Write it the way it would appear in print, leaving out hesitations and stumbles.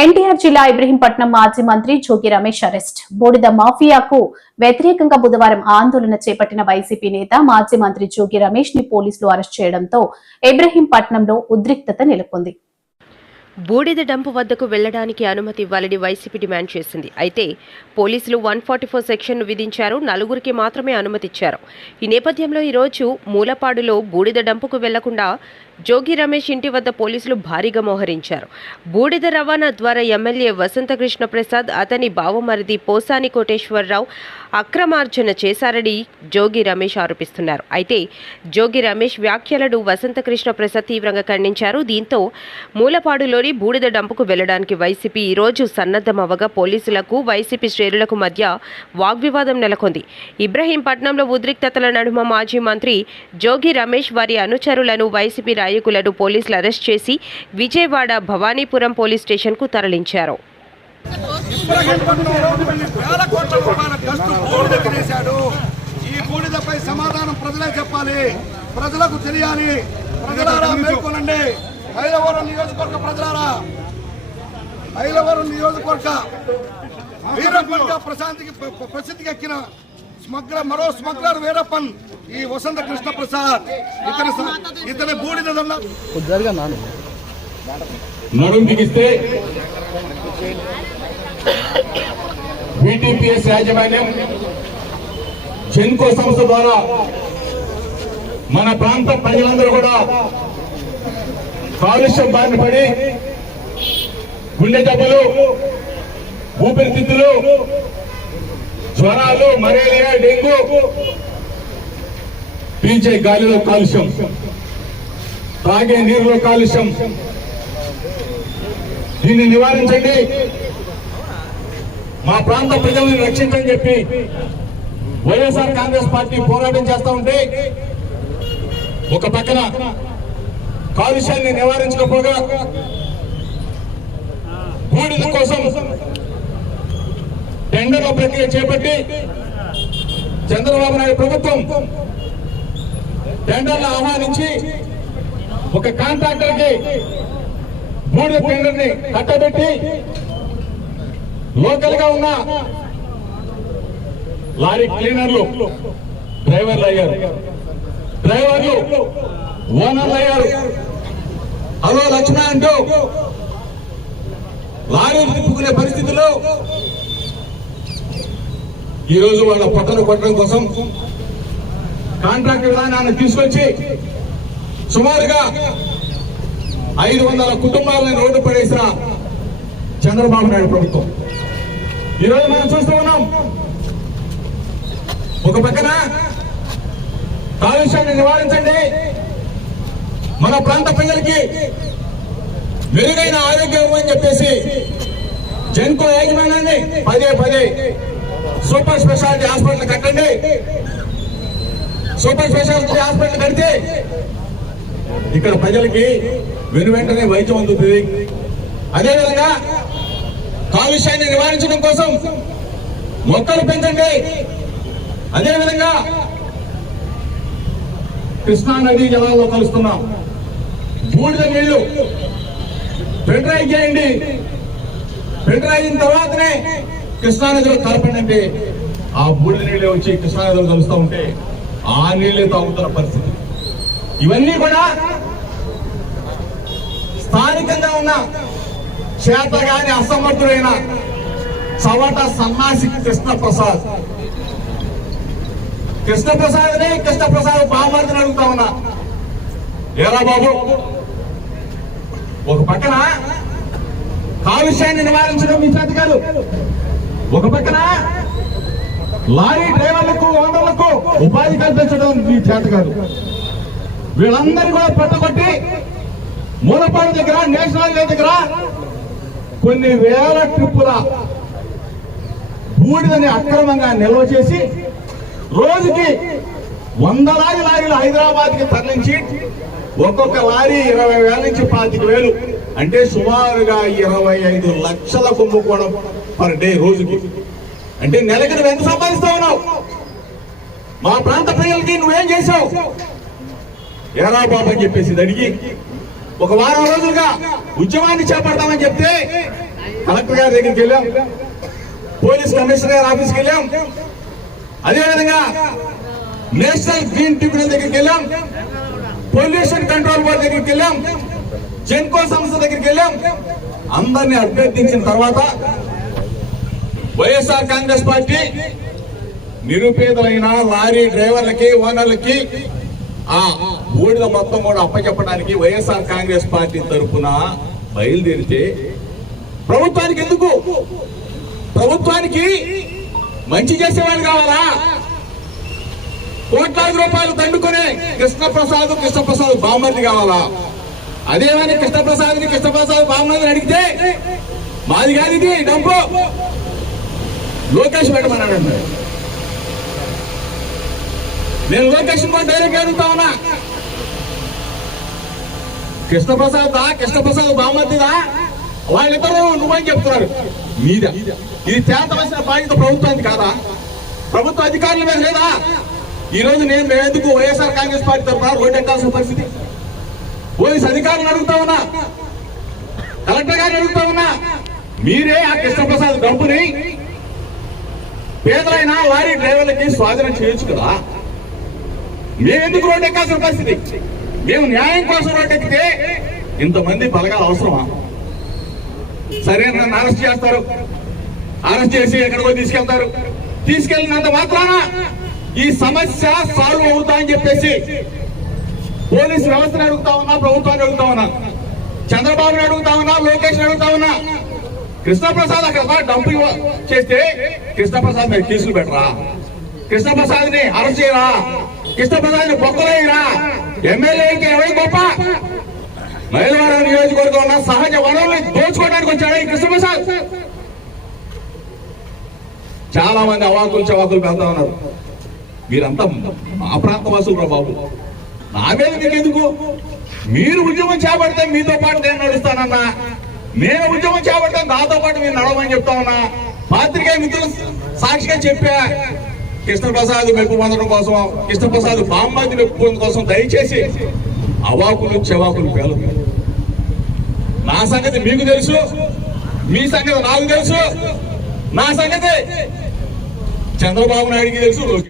ఎన్టీఆర్ జిల్లా ఇబ్రహీంపట్నం మాజీ మంత్రి జోగి రమేష్ అరెస్ట్. బూడిద మాఫియాకు వ్యతిరేకంగా బుధవారం ఆందోళన చేపట్టిన వైసీపీ నేత మాజీ మంత్రి జోగి రమేష్ ని పోలీసులు అరెస్ట్ చేయడంతో ఇబ్రహీంపట్నంలో ఉద్రిక్తత నెలకొంది. బూడిద డంపు వద్దకు వెళ్లడానికి అనుమతి ఇవ్వాలని వైసీపీ డిమాండ్ చేసింది. అయితే పోలీసులు 144 సెక్షన్ను విధించారు. 4గురికి మాత్రమే అనుమతిచ్చారు. ఈ నేపథ్యంలో ఈరోజు మూలపాడులో బూడిద డంపుకు వెళ్లకుండా జోగి రమేష్ ఇంటి వద్ద పోలీసులు భారీగా మోహరించారు. బూడిద రవాణా ద్వారా ఎమ్మెల్యే వసంతకృష్ణ ప్రసాద్, అతని బావమరిది పోసాని కోటేశ్వరరావు అక్రమార్జన చేశారని జోగి రమేష్ ఆరోపిస్తున్నారు. అయితే జోగి రమేష్ వ్యాఖ్యలను వసంతకృష్ణ ప్రసాద్ తీవ్రంగా ఖండించారు. దీంతో మూలపాడులోని బూడిద డంపుకు వెళ్లడానికి వైసీపీ ఈరోజు సన్నద్ధమవగా పోలీసులకు, వైసీపీ శ్రేణులకు మధ్య వాగ్వివాదం నెలకొంది. ఇబ్రహీంపట్నంలో ఉద్రిక్తతల నడుమ మాజీ మంత్రి జోగి రమేష్, వారి అనుచరులను, వైసీపీ నాయకులను పోలీసులు అరెస్ట్ చేసి విజయవాడ భవానీపురం పోలీస్ స్టేషన్కు తరలించారు. ఈ బూడిదపై సమాధానం ప్రజలే చెప్పాలి, ప్రజలకు తెలియాలి. ప్రజలారా మేల్కొనండి. మైలవరం నియోజకవర్గ ప్రజలారా, మైలవరం నియోజకవర్గ వీరప్పన్గా ప్రసిద్ధికి ఎక్కిన మరో స్మగ్లర్ వీరప్పన్ ఈ వసంత కృష్ణ ప్రసాద్, ఇతని బూడిద నడుం బిగిస్తే VTPS యాజమాన్యం జెన్కో సంస్థ ద్వారా మన ప్రాంత ప్రజలందరూ కూడా కాలుష్యం బారిన పడి గుండె జబ్బులు, ఊపిరితిత్తులు, జ్వరాలు, మలేరియా, డెంగ్యూ, పీల్చే గాలిలో కాలుష్యం, తాగే నీరులో కాలుష్యం, దీన్ని నివారించండి, మా ప్రాంత ప్రజలను రక్షించని చెప్పి వైఎస్ఆర్ కాంగ్రెస్ పార్టీ పోరాటం చేస్తా ఉంటే, ఒక పక్కన కాలుష్యాన్ని నివారించకపోగా బూడిద కోసం టెండర్ల ప్రక్రియ చేపట్టి చంద్రబాబు నాయుడు ప్రభుత్వం టెండర్లు ఆహ్వానించి ఒక కాంట్రాక్టర్ కి బూడిద టెండర్ ని కట్టబెట్టి లోకల్ గా ఉన్న లారీ క్లీనర్లు డ్రైవర్లు అయ్యారు, డ్రైవర్లు ఓనర్లు అయ్యారు. హలో లక్ష్మణ అంటూ లారీలు తిప్పుకునే పరిస్థితుల్లో ఈరోజు వాళ్ళ పొట్టను కొట్టడం కోసం కాంట్రాక్ట్ విధానాన్ని తీసుకొచ్చి సుమారుగా 500 కుటుంబాలను రోడ్డు పడేసిన చంద్రబాబు నాయుడు ప్రభుత్వం ఈరోజు మనం చూస్తూ ఉన్నాం. ఒక పక్కన కాలుష్యాన్ని నివారించండి, మన ప్రాంత ప్రజలకి మెరుగైన ఆరోగ్యం అని చెప్పేసి జెన్కో యాజమాన్యాన్ని పదే సూపర్ స్పెషాలిటీ హాస్పిటల్ కట్టండి. సూపర్ స్పెషాలిటీ హాస్పిటల్ కడితే ఇక్కడ ప్రజలకి వెంటనే వైద్యం అందుతుంది. అదేవిధంగా కాలుష్యాన్ని నివారించడం కోసం మొక్కలు పెంచండి. అదేవిధంగా కృష్ణా నదీ జలాల్లో కలుస్తున్నాం, బూడిద నీళ్లు ఫిల్టర్ చేయండి. ఫిల్టర్ అయిన తర్వాతనే కృష్ణా నదిలో కలపండి అంటే ఆ బూడిద నీళ్ళే వచ్చి కృష్ణా నదిలో కలుస్తూ ఉంటే ఆ నీళ్ళే తాగుతున్న పరిస్థితి. ఇవన్నీ కూడా స్థానికంగా ఉన్న చేతగాని అసమర్థుడైన చవట సన్నాసి కృష్ణప్రసాద్ బామర్దిని అడుగుతా ఉన్నా, ఏరా బాబు, ఒక పక్కన కాలుష్యాన్ని నివారించడం మీ చేత కాదు, ఒక పక్కన లారీ డ్రైవర్లకు, ఓనర్లకు ఉపాధి కల్పించడం మీ చేత కాదు. వీళ్ళందరూ కూడా పట్టుబట్టి మూలపాడు దగ్గర, నేషనల్ హైవే దగ్గర కొన్ని వేల ట్రిప్పుల బూడిదని అక్రమంగా నిల్వ చేసి రోజుకి 100 లారీలు హైదరాబాద్ కి తరలించి ఒక్కొక్క లారీ 20,000 నుంచి 25,000, అంటే సుమారుగా 25 లక్షల కుంభకోణం పర్ డే రోజుకి. అంటే నెలకి నువ్వు ఎంత సంపాదిస్తా ఉన్నావు? మా ప్రాంత ప్రజలకి నువ్వేం చేసావు? ఎరా బాబు అని చెప్పేసి అడిగి ఒక వారం రోజులుగా ఉద్యమాన్ని చేపడతామని చెప్తే కలెక్టర్ గారి దగ్గరికి వెళ్ళాం, పోలీస్ కమిషనర్ గారి ఆఫీస్కి వెళ్ళాం, అదేవిధంగా నేషనల్ గ్రీన్ ట్రిబ్యునల్ దగ్గరికి వెళ్ళాం, పొల్యూషన్ కంట్రోల్ బోర్డు దగ్గరికి వెళ్ళాం, జెన్కో సంస్థ దగ్గరికి వెళ్ళాం. అందరినీ అభ్యర్థించిన తర్వాత వైఎస్ఆర్ కాంగ్రెస్ పార్టీ నిరుపేదలైన లారీ డ్రైవర్లకి, ఓనర్లకి ఆ బూడిద మొత్తం కూడా అప్పచెప్పడానికి వైఎస్ఆర్ కాంగ్రెస్ పార్టీ తరఫున బయలుదేరితే ప్రభుత్వానికి ఎందుకు? ప్రభుత్వానికి మంచి చేసేవాళ్ళు కావాలా? కోట్లాది రూపాయలు దండుకునే కృష్ణప్రసాద్ బామ్మర్ది కావాలా? అదేమని కృష్ణప్రసాద్ బామ్మర్దిని అడిగితే మాది కాదు ఇది డబ్బు, లోకేష్ పెట్టమన్నాడు. నేను లోకేష్ డైరెక్ట్ అడుగుతా ఉన్నా, కృష్ణప్రసాద్ బామ్మర్దిదా? వాళ్ళిద్దరూ నువ్వని చెప్తున్నారు. మీద ఇది తేల్చవలసిన బాధ్యత ప్రభుత్వానికి కాదా? ప్రభుత్వ అధికారుల మీద లేదా? ఈ రోజు నేను ఎందుకు వైఎస్ఆర్ కాంగ్రెస్ పార్టీ తరఫున రోడ్డు ఎక్కాల్సిన పరిస్థితి? పోలీస్ అధికారులను అడుగుతా ఉన్నా, కలెక్టర్ గారిని అడుగుతా ఉన్నా, మీరే ఆ కృష్ణప్రసాద్ డబ్బుని పేదలైన లారీ డ్రైవర్లకి స్వాధీనం చేయొచ్చు కదా. మేమెందుకు రోడ్డు ఎక్కాల్సిన పరిస్థితి? మేము న్యాయం కోసం రోడ్డు ఎక్కితే ఇంతమంది బలగాలు అవసరమా? సరే, నన్ను అరెస్ట్ చేస్తారు, అరెస్ట్ చేసి ఎక్కడికో తీసుకెళ్తారు. తీసుకెళ్ళినంత మాత్రాన ఈ సమస్య సాల్వ్ అవుతాయని చెప్పేసి పోలీసు వ్యవస్థను అడుగుతా ఉన్నా, ప్రభుత్వాన్ని అడుగుతా ఉన్నా, చంద్రబాబుని అడుగుతా ఉన్నా, లోకేష్ అడుగుతా ఉన్నా. కృష్ణప్రసాద్ అక్కడ డంపు చేస్తే కృష్ణప్రసాద్ మీద కేసులు పెట్టరా? కృష్ణప్రసాద్ ని అరెస్ట్ చేయరా? కృష్ణప్రసాద్ ని బొక్కలేయరా? ఎమ్మెల్యేకి ఎవరి గొప్ప? మైలవరం నియోజకవర్గం ఉన్న సహజ వనరుల్ని దోచుకోవడానికి వచ్చాడు ఈ కృష్ణప్రసాద్. చాలా మంది అవాకులు చవాకులు వెళ్తా ఉన్నారు. మీరంతా మా ప్రాంత వాసులు బాబు, నా మీద మీకు ఎందుకు? మీరు ఉద్యమం చేపడితే మీతో పాటు నేను నడుస్తానన్నా, నేను ఉద్యమం చేపడితే నాతో పాటు మీరు నడవమని చెప్తా ఉన్నా. పాత్రికేయ మిత్రులు సాక్షిగా చెప్పా, కృష్ణప్రసాద్ మెప్పు పొందడం కోసం, కృష్ణప్రసాద్ బామ్మర్ది మెప్పు పొందడం కోసం దయచేసి అవాకులు చెవాకులు పేలు. నా సంగతి మీకు తెలుసు, మీ సంగతి నాకు తెలుసు, నా సంగతి చంద్రబాబు నాయుడికి తెలుసు.